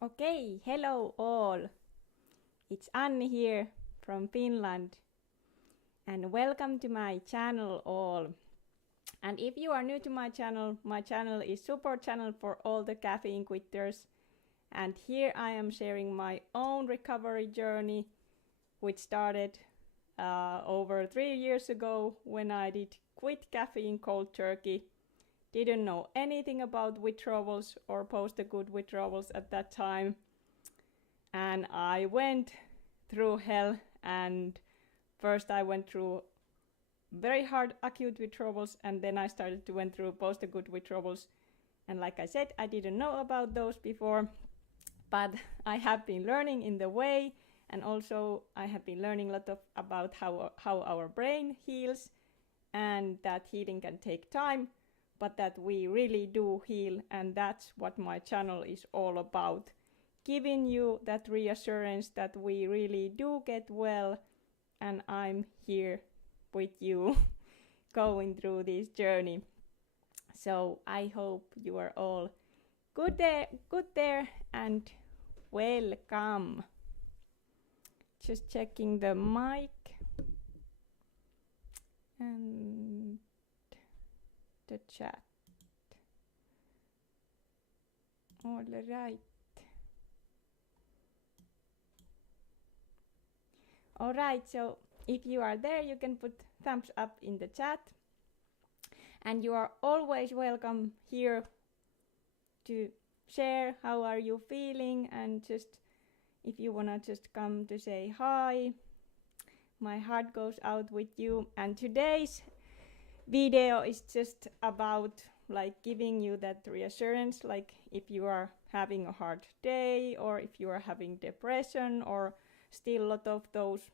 Okay, hello all. It's Anni here from Finland and welcome to my channel all. And if you are new to my channel is support channel for all the caffeine quitters. And here I am sharing my own recovery journey, which started over 3 years ago when I did quit caffeine cold turkey. Didn't know anything about withdrawals or post-acute withdrawals at that time. And I went through hell, and first I went through very hard acute withdrawals, and then I started to went through post-acute withdrawals. And like I said, I didn't know about those before, but I have been learning in the way, and also I have been learning a lot about how our brain heals, and that healing can take time, but that we really do heal, and that's what my channel is all about. Giving you that reassurance that we really do get well, and I'm here with you going through this journey. So I hope you are all good there and welcome. Just checking the mic and the chat. All right. Alright, so if you are there, you can put thumbs up in the chat. And you are always welcome here to share how are you feeling, and just if you wanna just come to say hi, my heart goes out with you. And today's video is just about like giving you that reassurance, like if you are having a hard day, or if you are having depression, or still a lot of those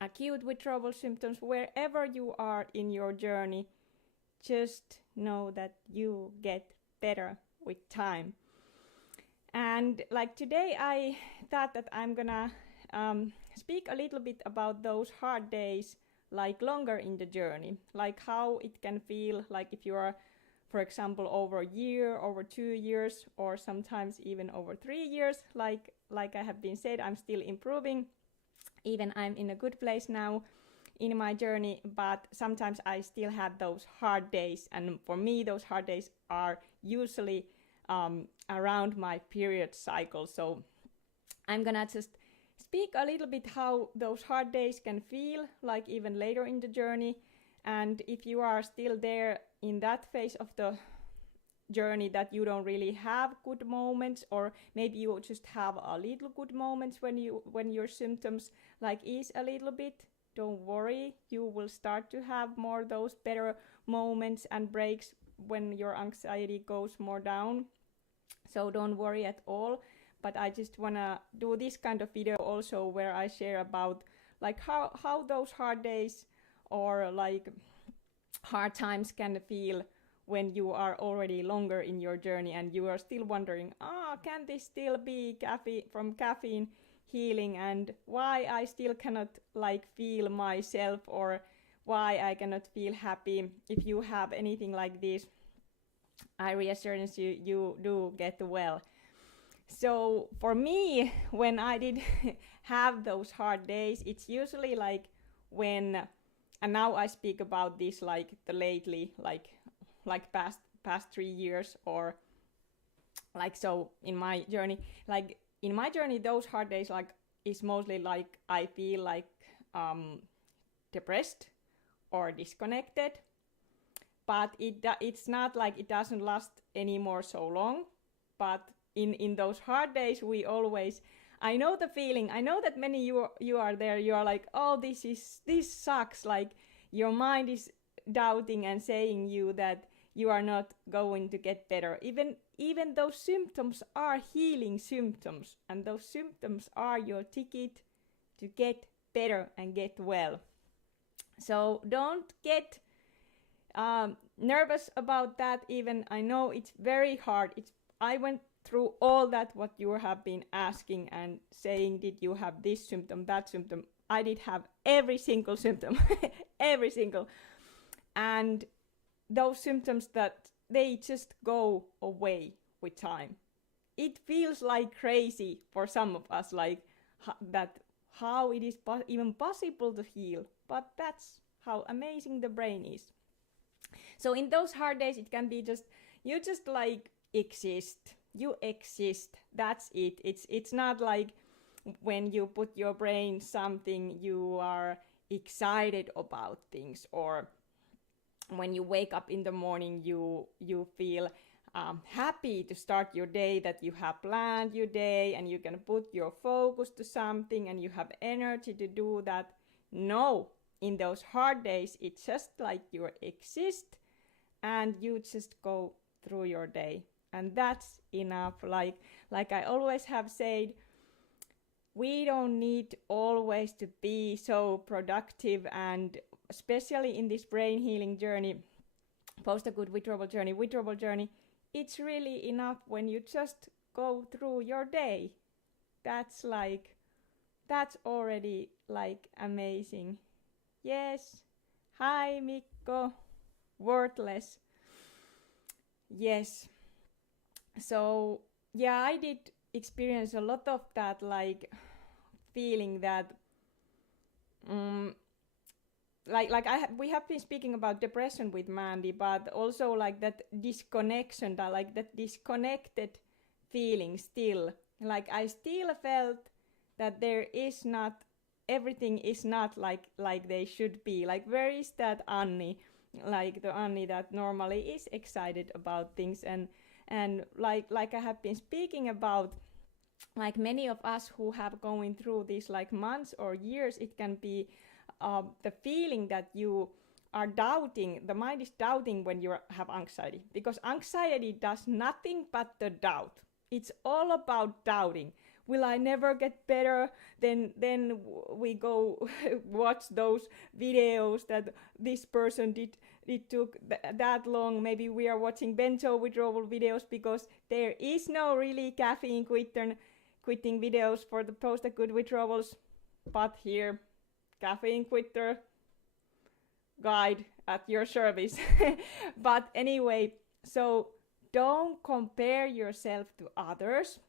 acute withdrawal symptoms, wherever you are in your journey, just know that you get better with time. And like today I thought that I'm gonna speak a little bit about those hard days, like longer in the journey, like how it can feel like if you are, for example, over a year, over 2 years, or sometimes even over 3 years. Like I have been said, I'm still improving, even I'm in a good place now in my journey, but sometimes I still have those hard days, and for me those hard days are usually around my period cycle. So I'm gonna just speak a little bit how those hard days can feel like even later in the journey. And if you are still there in that phase of the journey that you don't really have good moments, or maybe you just have a little good moments when your symptoms like ease a little bit, don't worry, you will start to have more those better moments and breaks when your anxiety goes more down. So don't worry at all. But I just wanna do this kind of video also where I share about like how those hard days or like hard times can feel when you are already longer in your journey and you are still wondering, can this still be from caffeine healing, and why I still cannot like feel myself, or why I cannot feel happy. If you have anything like this, I reassurance you do get well. So for me, when I did have those hard days, it's usually like when, and now I speak about this like the lately, like past 3 years, or like, so in my journey, those hard days like is mostly like I feel like depressed or disconnected, but it's not like it doesn't last anymore so long. But in those hard days, we always, I know the feeling, I know that many you are there, you are like, oh, this sucks, like your mind is doubting and saying you that you are not going to get better. Even those symptoms are healing symptoms, and those symptoms are your ticket to get better and get well. So don't get nervous about that. Even I know it's very hard. I went through all that what you have been asking and saying, did you have this symptom, that symptom? I did have every single symptom, every single. And those symptoms that they just go away with time. it feels like crazy for some of us, like that how it is even possible to heal, but that's how amazing the brain is. So in those hard days, it can be just, you just like exist. You exist. That's it. It's not like when you put your brain something, you are excited about things, or when you wake up in the morning, you feel happy to start your day, that you have planned your day and you can put your focus to something and you have energy to do that. No, in those hard days, it's just like you exist and you just go through your day, and that's enough. Like I always have said, we don't need always to be so productive, and especially in this brain healing journey, post-acute withdrawal journey, it's really enough when you just go through your day. That's already like amazing. Yes. Hi, Mikko. Worthless. Yes. So yeah, I did experience a lot of that, like feeling that we have been speaking about depression with Mandy, but also like that disconnection, that disconnected feeling still. Like I still felt that there is not, everything is not like they should be. Like where is that Anni? Like the Anni that normally is excited about things, and like I have been speaking about, like many of us who have going through this like months or years, it can be the feeling that you are doubting, the mind is doubting when you have anxiety, because anxiety does nothing but the doubt. It's all about doubting. Will I never get better? Then we go watch those videos that this person did. It took that long. Maybe we are watching benzo withdrawal videos because there is no really caffeine quitting videos for the post-acute withdrawals. But here, caffeine quitter guide at your service. But anyway, so don't compare yourself to others,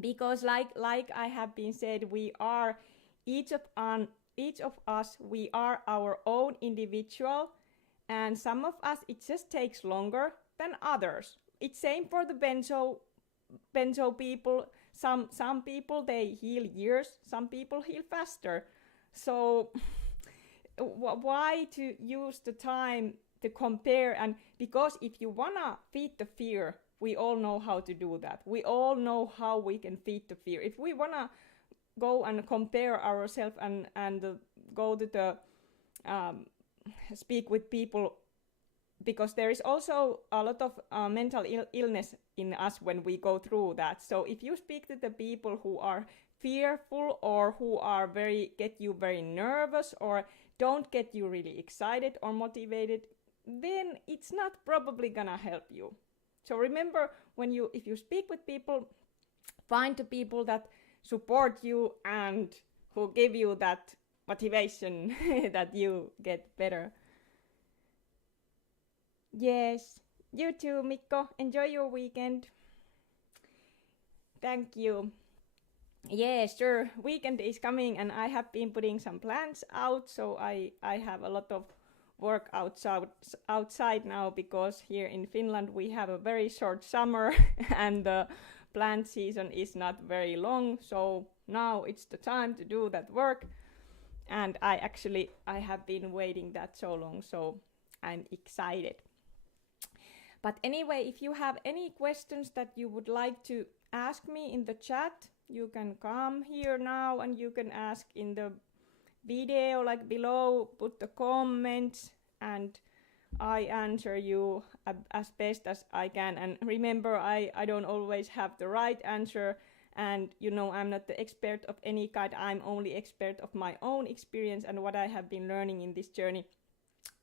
because like I have been said, we are each of us, we are our own individual, and some of us it just takes longer than others. It's same for the benzo people. Some people they heal years, some people heal faster. So why to use the time to compare? And because if you wanna feed the fear, we all know how to do that. We all know how we can feed the fear. If we wanna go and compare ourselves and go to the speak with people, because there is also a lot of mental illness in us when we go through that. So if you speak to the people who are fearful or who are get you very nervous or don't get you really excited or motivated, then it's not probably gonna help you. So remember, if you speak with people, find the people that support you and who give you that motivation that you get better. Yes, you too, Mikko. Enjoy your weekend. Thank you. Yeah, sure. Weekend is coming and I have been putting some plants out, so I have a lot of work outside now, because here in Finland we have a very short summer and the plant season is not very long, so now it's the time to do that work. And I have been waiting that so long, so I'm excited. But anyway, if you have any questions that you would like to ask me in the chat, you can come here now and you can ask in the video, like below, put the comments and I answer you as best as I can. And remember, I don't always have the right answer, and I'm not the expert of any kind. I'm only expert of my own experience and what I have been learning in this journey.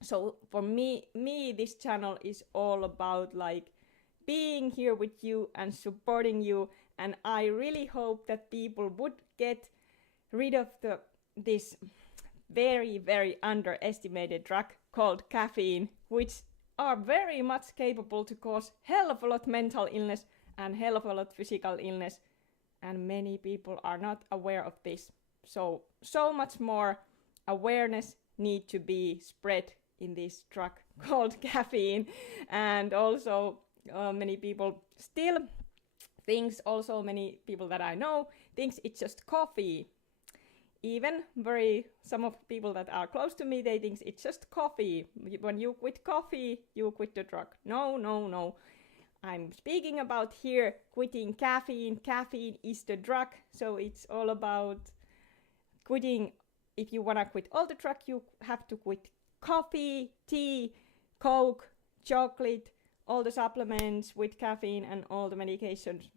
So for me this channel is all about like being here with you and supporting you, and I really hope that people would get rid of this very, very underestimated drug called caffeine, which are very much capable to cause hell of a lot mental illness and hell of a lot physical illness, and many people are not aware of this. So much more awareness need to be spread in this drug called caffeine. And also many people still thinks, also many people that I know thinks it's just coffee. Even some of the people that are close to me, they think it's just coffee. When you quit coffee, you quit the drug. No. I'm speaking about here quitting caffeine. Caffeine is the drug, so it's all about quitting. If you want to quit all the drug, you have to quit coffee, tea, Coke, chocolate, all the supplements with caffeine and all the medications.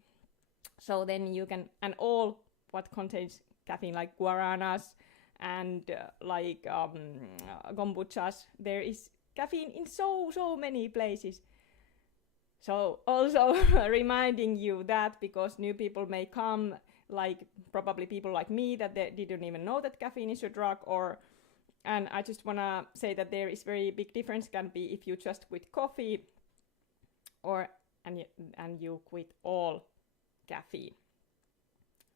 So then you can, and all what contains caffeine, like guaranas and kombuchas. There is caffeine in so many places. So also reminding you that, because new people may come, like probably people like me, that they didn't even know that caffeine is a drug, and I just want to say that there is very big difference can be if you just quit coffee and you quit all caffeine,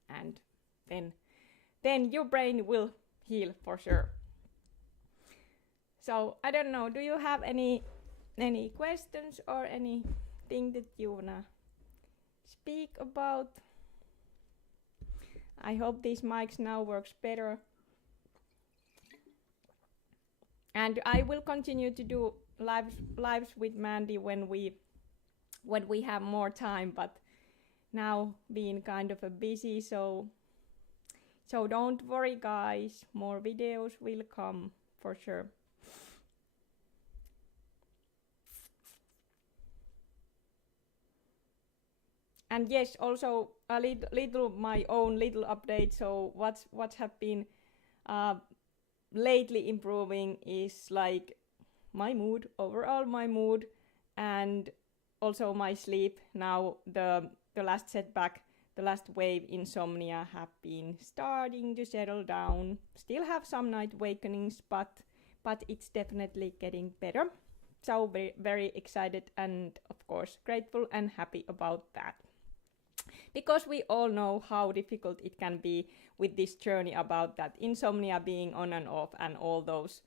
and then your brain will heal for sure. So I don't know, do you have any questions or anything that you wanna speak about? I hope these mics now works better. And I will continue to do lives with Mandy when we have more time, but now being kind of a busy, so don't worry guys, more videos will come for sure. And yes, also a little my own little update. So what have been lately improving is like my mood, overall my mood, and also my sleep. Now the last setback, the last wave insomnia have been starting to settle down. Still have some night awakenings, but it's definitely getting better. So very, very excited and of course grateful and happy about that. Because we all know how difficult it can be with this journey about that insomnia being on and off, and all those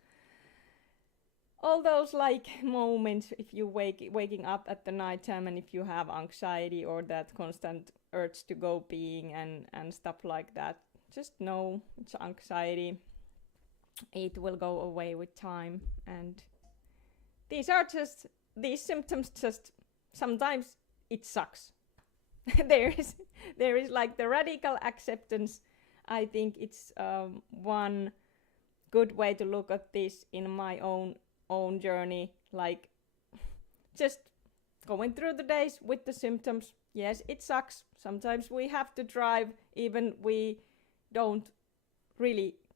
like moments if you waking up at the night time, and if you have anxiety or that constant urge to go peeing and stuff like that, just know it's anxiety. It will go away with time, and these symptoms just sometimes it sucks. there is like the radical acceptance. I think it's one good way to look at this in my own journey, like just going through the days with the symptoms. Yes, it sucks. Sometimes we have to drive, even we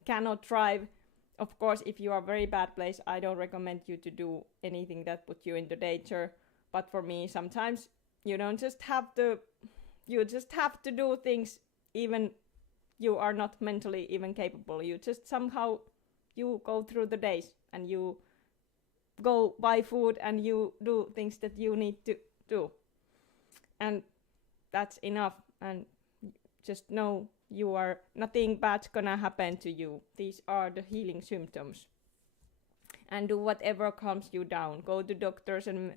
cannot drive. Of course, if you are a very bad place, I don't recommend you to do anything that put you into danger. But for me, sometimes you just have to do things even you are not mentally even capable. You just somehow you go through the days and you go buy food and you do things that you need to do, and that's enough. And just know nothing bad's gonna happen to you. These are the healing symptoms. And do whatever calms you down. Go to doctors and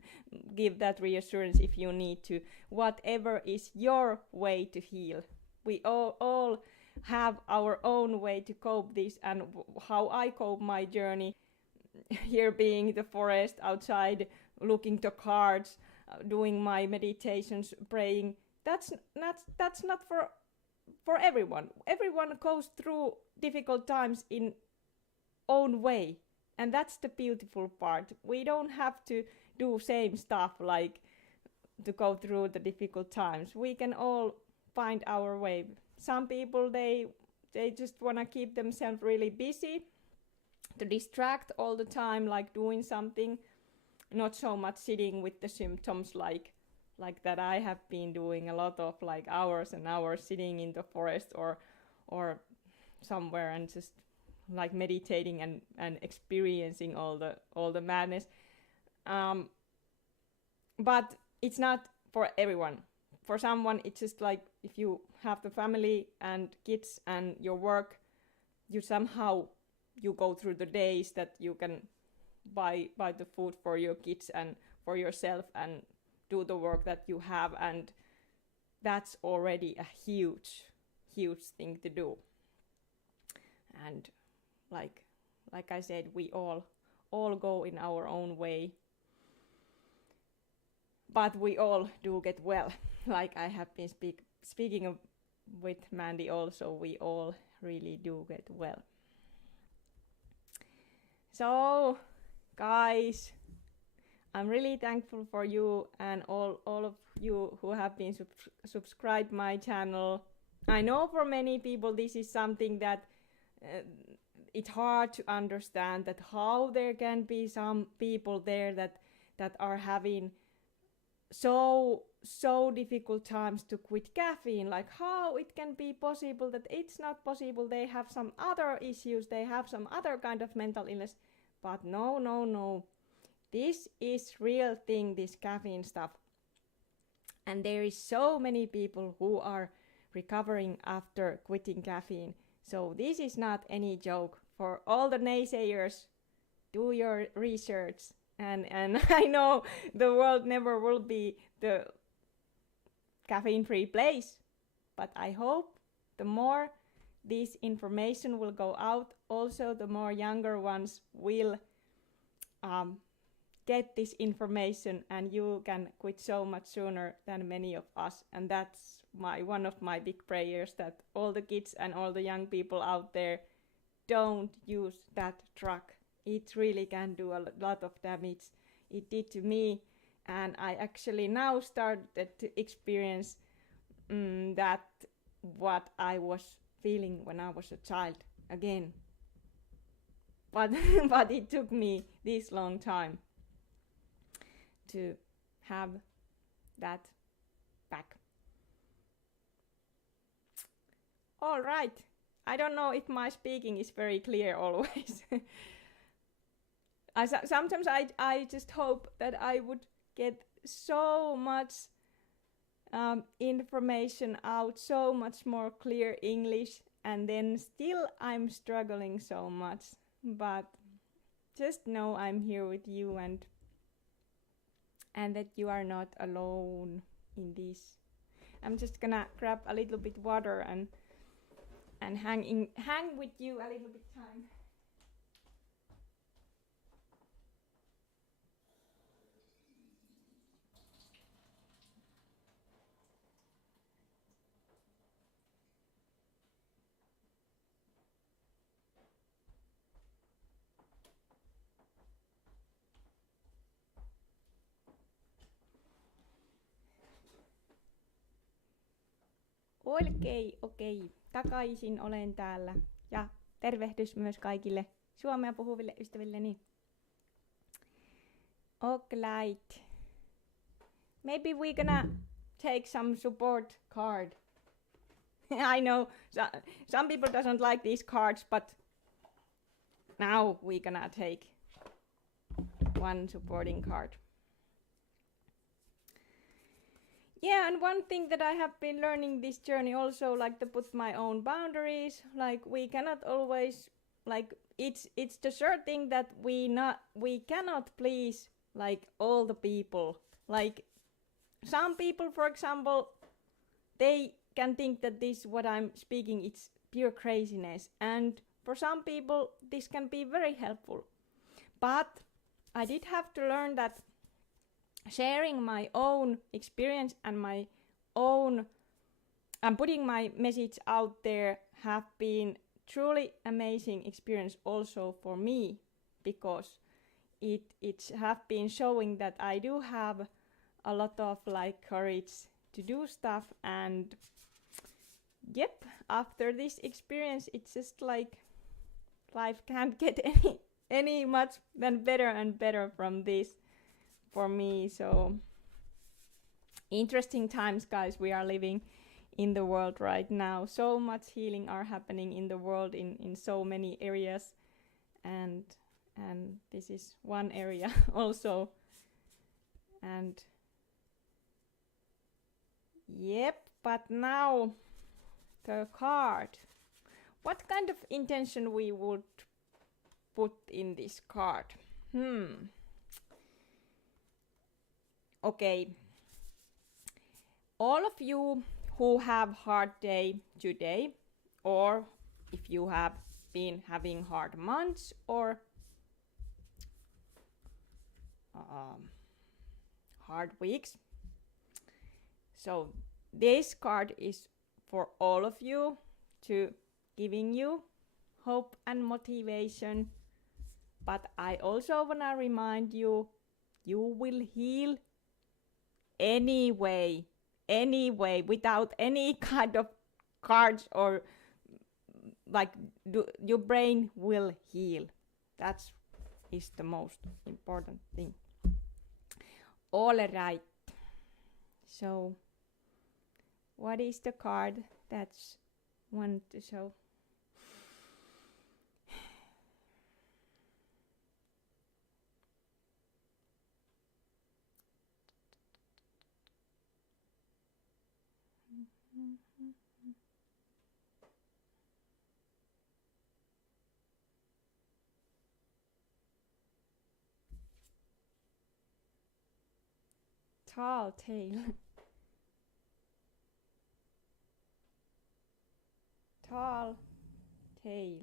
give that reassurance if you need to. Whatever is your way to heal. We all have our own way to cope this, and how I cope my journey. Here being the forest, outside looking to cards, doing my meditations, praying. That's not for everyone. Everyone goes through difficult times in own way. And that's the beautiful part. We don't have to do same stuff like to go through the difficult times. We can all find our way. Some people, they just want to keep themselves really busy, to distract all the time, like doing something, not so much sitting with the symptoms like that I have been doing a lot of, like hours and hours sitting in the forest or somewhere and just like meditating and experiencing all the madness. But it's not for everyone. for someone it's just like if you have the family and kids and your work, you somehow you go through the days that you can buy the food for your kids and for yourself and do the work that you have, and that's already a huge thing to do. And like I said, we all go in our own way, but we all do get well. Like I have been speaking with Mandy also, we all really do get well. So guys, I'm really thankful for you and all of you who have been subscribed my channel. I know for many people this is something that it's hard to understand, that how there can be some people there that are having so difficult times to quit caffeine. Like how it can be possible that it's not possible. They have some other issues, they have some other kind of mental illness. But no. This is real thing, this caffeine stuff. And there is so many people who are recovering after quitting caffeine. So this is not any joke. For all the naysayers, do your research. And I know the world never will be the caffeine-free place. But I hope the more this information will go out, also the more younger ones will get this information, and you can quit so much sooner than many of us. And that's one of my big prayers, that all the kids and all the young people out there don't use that drug. It really can do a lot of damage. It did to me, and I actually now started to experience that what I was feeling when I was a child again. But it took me this long time to have that back. All right. I don't know if my speaking is very clear always. Sometimes I just hope that I would get so much information out, so much more clear English, and then still I'm struggling so much. But just know I'm here with you, and that you are not alone in this. I'm just gonna grab a little bit water and hang with you a little bit time. Okei. Takaisin olen täällä. Ja tervehdys myös kaikille suomea puhuville ystävilleni. Alright. Maybe we're gonna take some support card. I know some people doesn't like these cards, but now we're gonna take one supporting card. Yeah, and one thing that I have been learning this journey also, like to put my own boundaries. Like we cannot always, like it's the sure thing that we cannot please like all the people. Like some people, for example, they can think that this what I'm speaking, it's pure craziness, and for some people this can be very helpful. But I did have to learn that sharing my own experience and my own and putting my message out there have been truly amazing experience also for me, because it have been showing that I do have a lot of like courage to do stuff. And yep, after this experience it's just like life can't get any much than better and better from this for me. So interesting times, guys, we are living in the world right now. So much healing are happening in the world in so many areas, and this is one area also. And Yep, but now the card. What kind of intention we would put in this card? Okay. All of you who have hard day today, or if you have been having hard months or hard weeks. So this card is for all of you, to giving you hope and motivation. But I also want to remind you, you will heal anyway, without any kind of cards, or like your brain will heal. That is the most important thing. All right. So what is the card that's want to show? Tall tale. Tall tale.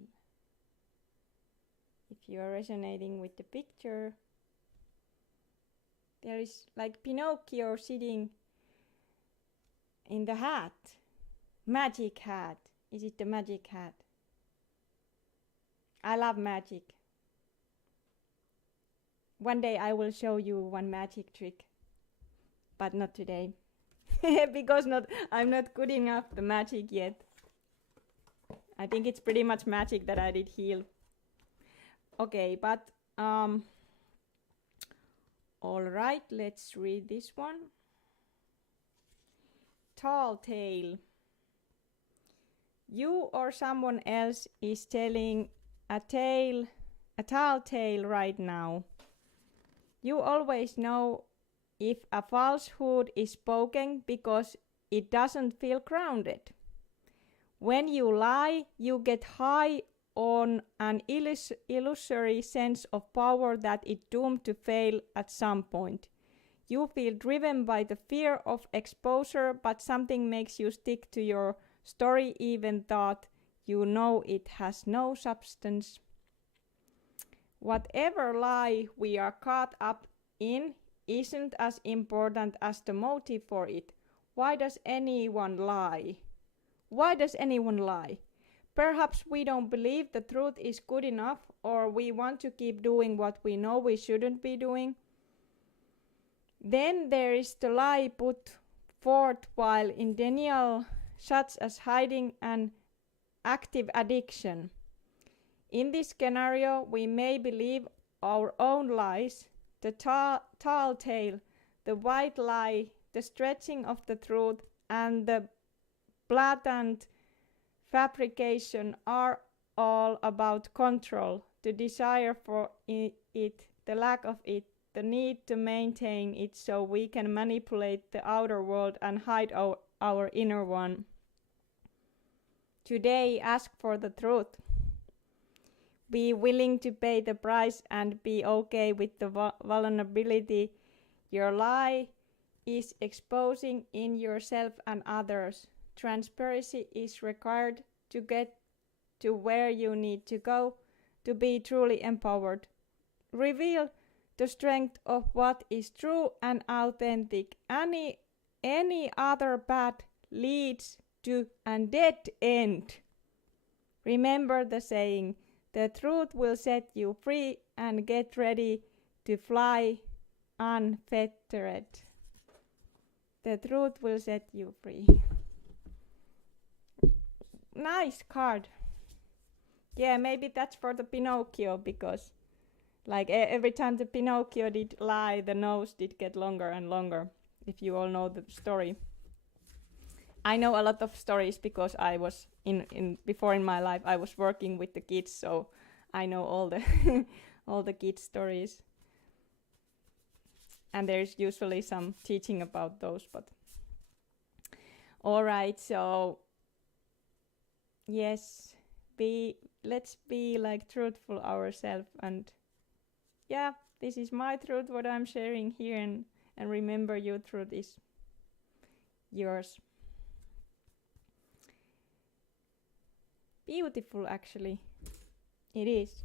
If you are resonating with the picture, there is like Pinocchio sitting in the hat. Magic hat. Is it the magic hat? I love magic. One day I will show you one magic trick, but not today. Because I'm not good enough the magic yet. I think it's pretty much magic that I did heal. Okay, but all right, let's read this one. Tall tale. You or someone else is telling a tall tale right now. You always know if a falsehood is spoken because it doesn't feel grounded. When you lie, you get high on an illusory sense of power that is doomed to fail at some point. You feel driven by the fear of exposure, but something makes you stick to your story even though you know it has no substance. Whatever lie we are caught up in isn't as important as the motive for it. Why does anyone lie? Why does anyone lie? Perhaps we don't believe the truth is good enough, or we want to keep doing what we know we shouldn't be doing. Then there is the lie put forth while in denial, such as hiding an active addiction. In this scenario, we may believe our own lies, the tall tale, the white lie, the stretching of the truth, and the blatant fabrication are all about control, the desire for it, the lack of it, the need to maintain it so we can manipulate the outer world and hide our inner one. Today, ask for the truth. Be willing to pay the price and be okay with the vulnerability your lie is exposing in yourself and others. Transparency is required to get to where you need to go to be truly empowered. Reveal the strength of what is true and authentic. Any other path leads to a dead end. Remember the saying, the truth will set you free, and get ready to fly unfettered. The truth will set you free. Nice card. Yeah, maybe that's for the Pinocchio, because like every time the Pinocchio did lie, the nose did get longer and longer, if you all know the story. I know a lot of stories because I was before in my life I was working with the kids, so I know all the all the kids stories. And there's usually some teaching about those, but All right, so yes, let's be like truthful ourselves, and yeah, this is my truth what I'm sharing here, and remember your truth is yours. Beautiful, actually. It is.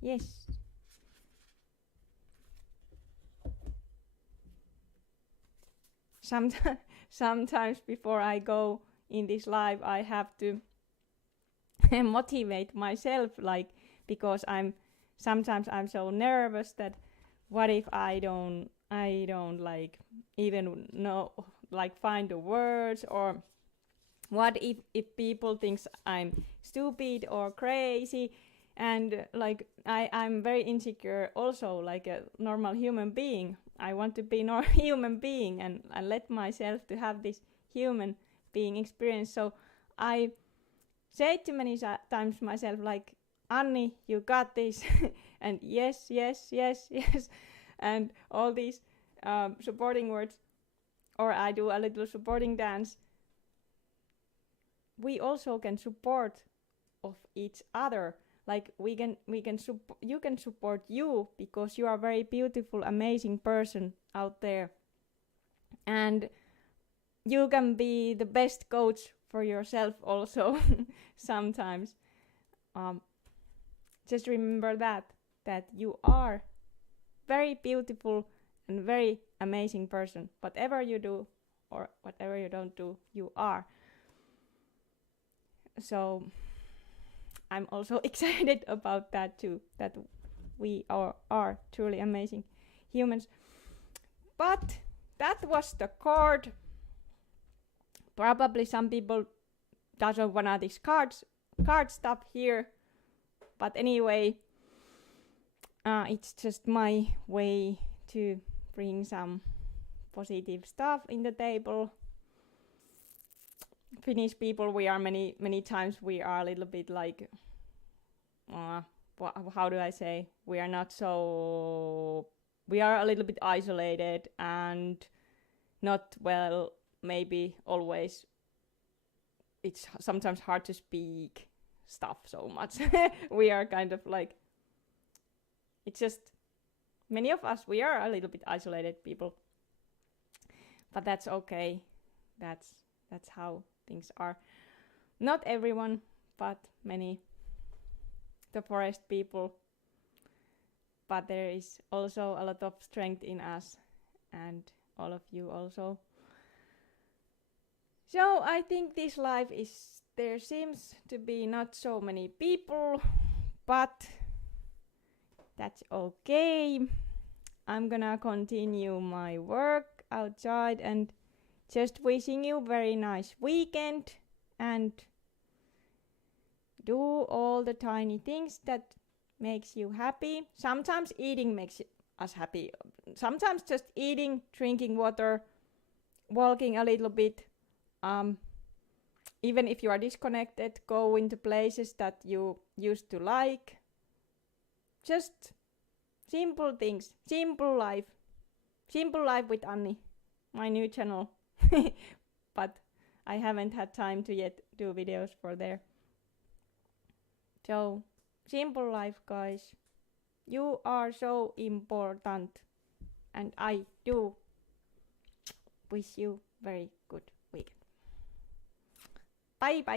Yes. Sometimes before I go in this live, I have to motivate myself, like, because sometimes I'm so nervous that what if I don't like even know, like, find the words, or what if people thinks I'm stupid or crazy, and like I'm very insecure also, like a normal human being. I want to be a human being, and let myself to have this human being experience. So I say too many times myself, like, Anni, you got this, and yes, and all these supporting words, or I do a little supporting dance. We also can support of each other, like you can support you, because you are a very beautiful, amazing person out there, and you can be the best coach for yourself also. Sometimes just remember that you are very beautiful and very amazing person. Whatever you do or whatever you don't do, you are. So I'm also excited about that too, that we are truly amazing humans. But that was the card. Probably some people doesn't wanna this card stuff here, but anyway, it's just my way to bring some positive stuff in the table. Finnish people, we are many times we are a little bit like, how do I say? We are a little bit isolated and not well. Maybe always. It's sometimes hard to speak stuff so much. We are kind of like. It's just many of us. We are a little bit isolated people, but that's okay. That's how things are. Not everyone, but many. The forest people. But there is also a lot of strength in us, and all of you also. So I think this life there seems to be not so many people, but that's okay. I'm gonna continue my work outside, and just wishing you very nice weekend, and do all the tiny things that makes you happy. Sometimes eating makes us happy. Sometimes just eating, drinking water, walking a little bit. Even if you are disconnected, go into places that you used to like. Just simple things, simple life with Anni, my new channel. But I haven't had time to yet do videos for there. So simple life, guys. You are so important, and I do wish you very good weekend. Bye bye.